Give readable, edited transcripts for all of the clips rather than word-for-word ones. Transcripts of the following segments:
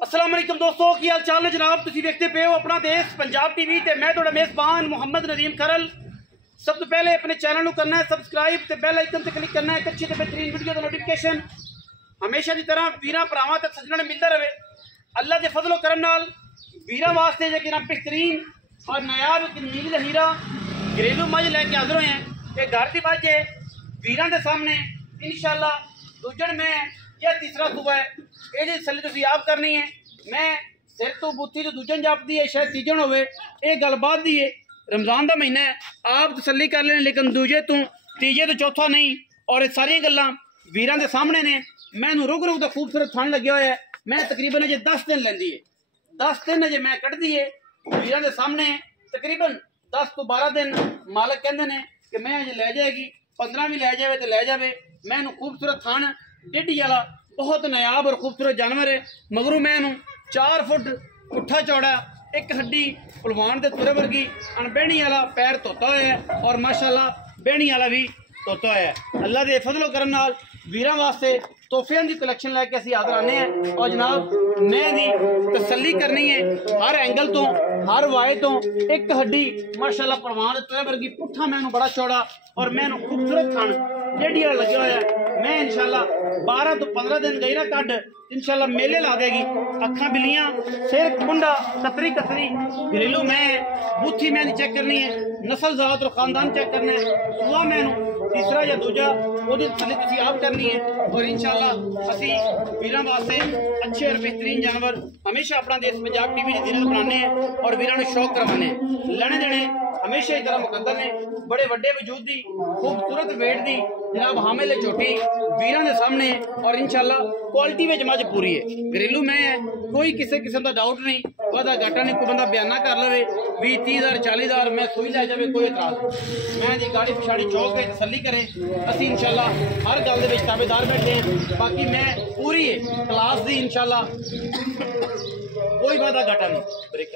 अस्सलाम वालेकुम दोस्तों, की हाल चाल है जनाब। तुम देखते पे हो अपना देश पंजाब टीवी ते मैं थोड़ा मेज़बान मुहम्मद नदीम खरल। सब तो पहले अपने चैनल को करना है सबसक्राइब ते बेल आइकन से क्लिक करना है। अच्छी ते बेहतरीन वीडियो का नोटिफिकेशन हमेशा की तरह वीरा भरावां तक सजना मिलता रहे। अल्लाह के फजलो करम नाल वीरा वास्ते जो बेहतरीन और नायाब नीली दा हीरा घरेलू मझ लैके हाजिर होए हैं। ये घर की मझ है वीरां दे सामने इंशाअल्लाह दूजण में यह तीसरा सूबा है। ये जी तसली तुसीं आप करनी है। मैं सिर तो बूथी तो दूजन जापदी है, शायद तीजन होवे। ये गल बात दी है, रमजान का महीना है, आप तसली कर लें, लेकिन दूजे तो तीजे तो चौथा नहीं। और ये सारिया गल्लां वीरां दे सामने ने। मैनू रुक रुक तो खूबसूरत थन लग्या होया है। मैं तकरीबन अजे 10 दिन लैंदी है, 10 दिन अजे मैं कढ़दी है वीरां दे सामने। तकरीबन 10 तो 12 दिन मालक कहंदे ने कि मैं अजे लै जाएगी, 15 भी लै जाए तो लै जाए। मैनू खूबसूरत थन डेढ़ी वाला बहुत नायाब और खूबसूरत जानवर है। मगरू मैं 4 फुट पुट्ठा चौड़ा, एक हड्डी पलवान के तुरे वर्गी, अनबेहनी वाला पैर धोता हुआ है और माशाअल्लाह बेहनी वाला भी धोता हुआ है। अल्लाह के फजलो करम नाल वीरां वास्ते तोहफियां की कलैक्शन लैके असीं हाजिर आने हैं। और जनाब मैं दी तसल्ली करनी है हर एंगल तो, हर वाए तो। एक हड्डी माशाअल्लाह पलवान के तुरे वर्गी, पुट्ठा मैनू बड़ा चौड़ा और मैनू खूबसूरत खान डेढ़ी वाला लगे हुआ है। मैं इंशाअल्लाह 12 तो 15 दिन गई ना कड इंशाअल्लाह मेले ला देगी। अखा बिलियां, सिर कुंडा, कतरी कतरी घरेलू मैं बूथी मैंने चेक करनी है, नस्ल जात और खानदान चेक करना है। सुआ मैनू तीसरा या दूजा वो तसली तुसीं आप करनी है। और इंशाअल्लाह असी वीरां वास्ते अच्छे और बेहतरीन जानवर हमेशा अपना देश पंजाब टीवी की जीनत बनाने हैं और वीरां नूं शौक करवाने हैं। लैने देने हमेशा ही तरह मुकद्दर ने। बड़े वड्डे वजूद दी खूबसूरत वेट दी जनाब हामिल झोटी वीरां दे सामने। और इंशाअल्लाह क्वालिटी में मझ पूरी है, घरेलू मैं है, कोई किसी किस्म का डाउट नहीं, वादा घाटा नहीं। कोई बंदा बयाना कर लवे 20-30,000 40,000 मैं सुई लै जाए, कोई एतराज नहीं। मैं दी गाड़ी पिछाड़ी चौक के तसली करे। असी इंशाअल्लाह हर गल दे विच ताबेदार बैठे हैं। बाकी मैं पूरी है क्लास दी इंशाअल्लाह कोई वादा घाटा नहीं। ब्रेक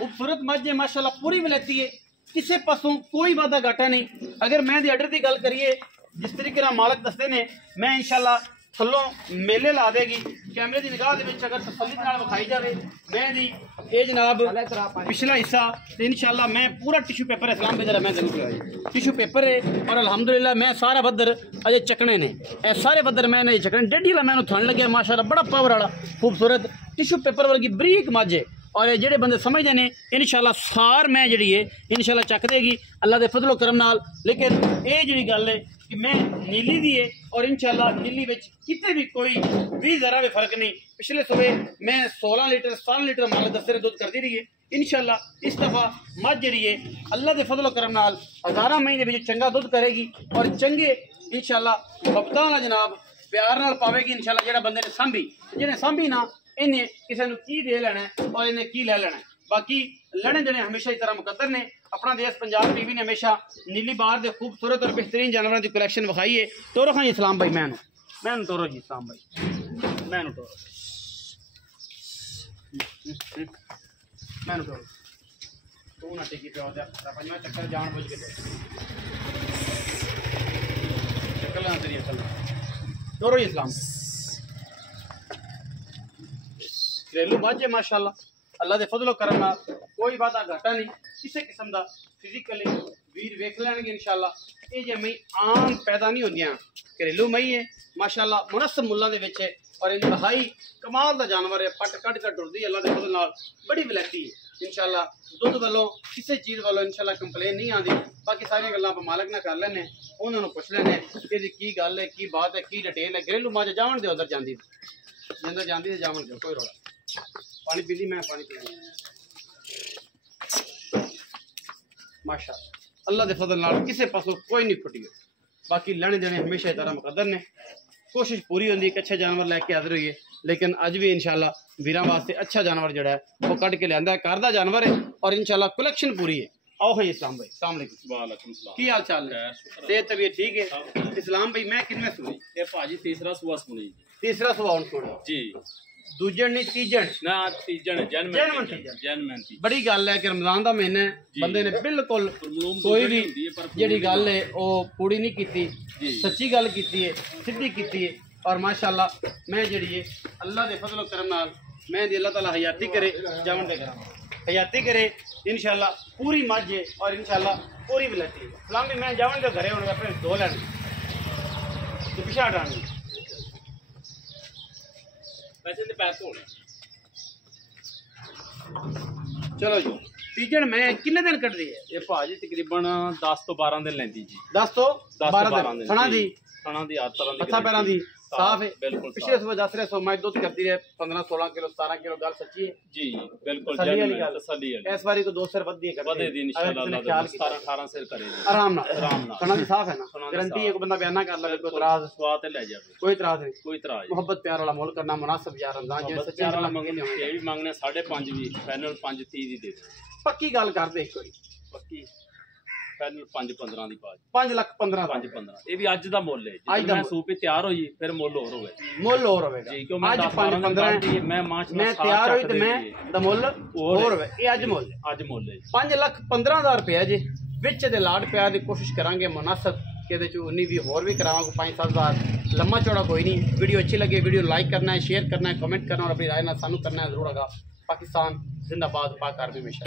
खूबसूरत मझ है माशाअल्लाह पूरी वलैती है, किसी पासों कोई वादा घाटा नहीं। अगर मैं दी ऑर्डर की गल करिए जिस तरीके मालक दसते ने, मैं इंशाअल्लाह थल्लों मेले ला देगी कैमरे की निगाह दे विच अगर तसल्ली नाल विखाई जाए। मैं दी ये जनाब पिछला हिस्सा इंशाअल्लाह मैं पूरा टिशू पेपर इस्लाम पे जरा मैं जरूर टिशू पेपर है। और अल्हम्दुलिल्लाह मैं सारा बदर अजे चकने ने, सारे बदर मैंने चकने डेढ़ी वाला मैंने थन लगे माशाअल्लाह बड़ा पावर वाला खूबसूरत टिशू पेपर वर्गी बरीक मझ है। और ये जेडे बंदे समझते हैं इंशाअल्लाह सार मैं जी है इंशाअल्लाह चक देगी अल्लाह के फजलो करम नाल। लेकिन ये जी गल है कि मैं नीली दी है और इंशाअल्लाह नीली विच कितने भी कोई भी जरा भी फर्क नहीं। पिछले सुबह मैं 16 लीटर 17 लीटर मालक दस्ते दुध करती रही है। इंशाअल्लाह इस दफ़ा मझ जी है अल्लाह के फजलो करम नाल 11 महीने चंगा दुध करेगी और चंगे इंशाअल्लाह बपदा ना जनाब प्यार नाल पावेगी इंशाअल्लाह। जेड़ा बंदे ने सांभी जिन्हें सांभी ना इन्हें किसी ने की दे लेना है और इन्हें की ले लेना है। बाकी लड़े जने हमेशा इस तरह मुकद्दर ने। अपना देश पंजाब टीवी ने हमेशा नीली बार के खूबसूरत और बेहतरीन जानवरों की कलैक्शन विखाई है। तोरो खां इस्लाम भाई मैनू तोरो जी इस्लाम भाई मैनू तोरो तू ना टिकी प्यो पंजा चक्कर जान बुझ के चक्कर तेरी असल तोरो जी इस्लाम घरेलू मझ है माशाअल्लाह अल्लाह के फजलो करम नाल कोई वादा घाटा नहीं। किसी किस्म का फिजिकली वीर वेख लैणगे इंशाअल्लाह। ये जे मई आम पैदा नहीं होंदियां, घरेलू मई है माशाअल्लाह मुनस्सब मुल्लां दे विच है और इंतहाई कमाल का जानवर है। पट कट कट टुरदी अल्लाह के फजल नाल बड़ी वलैती है इंशाअल्लाह। दुध वालों किसी चीज़ वालों इंशाअल्लाह कंप्लेन नहीं आती। बाकी सारी गल्लां आप मालक ना कर लैने, उन्होंने पुछ लैने कि की गल है, की बात है, की डिटेल है। घरेलू मझ जावन दे उधर जाती जिंदा जाती है जावन दो, कोई रोड़ा। पानी पी ली, मैं पानी पी माशाअल्लाह अल्लाह के फजल नाल किसी पासों कोई नहीं फुटी। बाकी लैने देने हमेशा तरह मुकद्दर ने। कोशिश पूरी होती है कि अच्छा जानवर लैके हाजिर होइए, लेकिन अज भी इंशाअल्लाह वीरां वास्ते अच्छा जानवर जड़ा है वो कट के लिया घर का जानवर है और इंशाअल्लाह कलैक्शन पूरी है। आओ भाई इस्लाम भाई अस्सलाम वालेकुम की हाल चाल है? सेहत तबीयत ठीक है? इस्लाम भाई मैं कितने सुनी ये भाजी तीसरा सुबह सुनी, तीसरा सुबह सुनी जी, दूजन नहीं तीजन ना तीजन जन्म बड़ी गल है कि रमजान का महीना बंदे ने बिल्कुल कोई भी जी गल है वो पूरी नहीं की, सच्ची गल की है, सीधी की है। और माशाअल्लाह मैं जी अल्लाह के फजल करम नाल मैं दी अल्लाह ताला हयाती करे जावन दे करा हयाती करे इंशाअल्लाह पूरी मज है और इंशाअल्लाह पूरी वलती सलाम भी मैं जावन के घरे होने अपने दो लैन तो पिछा हटानी वैसे तो पैसे होने चलो जी तीजन मैं किन्ने दिन कटदी है ये भाजी तकरीबन 10 तो 12 दिन लेंदी जी 10 तो 12 दिन सना दी हर तरह दी अच्छा पैरां दी साफ है बिल्कुल पिछले सुबह 10 रहे सो मैं दूध करती रहे 15-16 किलो 17 किलो गल सच्ची है जी बिल्कुल तसल्ली वाली जेन्युइन गल तसल्ली वाली इस बारी को 2 सिर वधी है वधे दी इंशाल्लाह अल्लाह 17-18 सिर करे आराम नाल आराम नाल सना दी साफ है ना सना दी गारंटी साफ। एक बंदा बयाना कर लगे कोई इतराज स्वाद ले जावे कोई इतराज नहीं कोई इतराज मोहब्बत प्यार वाला मोल करना मुनासिब यार रमजान जो सच्चे चार अल्लाह मंगने मंगने ये भी मंगने 5.5 भी फाइनल 5.30 दी दे पक्की गल कर दे एक बारी पक्की फाइनल 5.15 दी बात 5,15,000 5.15 ये भी अज दा मुੱਲ है ਅੱਜ जिस ਦਾ मैं सूपी तैयार होई फिर मुੱਲ ਹੋਰ ਹੋਵੇ ਮੁੱਲ ਹੋਰ ਹੋਵੇਗਾ जी क्यों मैं ਅੱਜ 10 12 5,15 दिन मैं मार्च ਮੈਂ ਤਿਆਰ ਹੋਈ ਤੇ ਮੈਂ ਦਾ ਮੁੱਲ ਹੋਰ ਹੋਵੇ ਇਹ ਅੱਜ ਮੁੱਲ ਅੱਜ ਮੁੱਲ ਹੈ 5,15,000 ਰੁਪਇਆ ਜੀ ਵਿੱਚ ਦੇ ਲਾੜ ਪਿਆਰ ਦੀ ਕੋਸ਼ਿਸ਼ ਕਰਾਂਗੇ ਮੁਨਾਸਬ ਕਿ ਇਹਦੇ ਚ ਉਨੀ ਵੀ ਹੋਰ ਵੀ ਕਰਾਵਾਂਗੇ 5-7,000 लम्बा चौड़ा कोई नहीं वीडियो अच्छी लगे वीडियो लाइक करना है शेयर करना है कमेंट करना और अपनी राय ना सानू करना है जरूर आगा पाकिस्तान जिंदाबाद पाक आर्मी हमेशा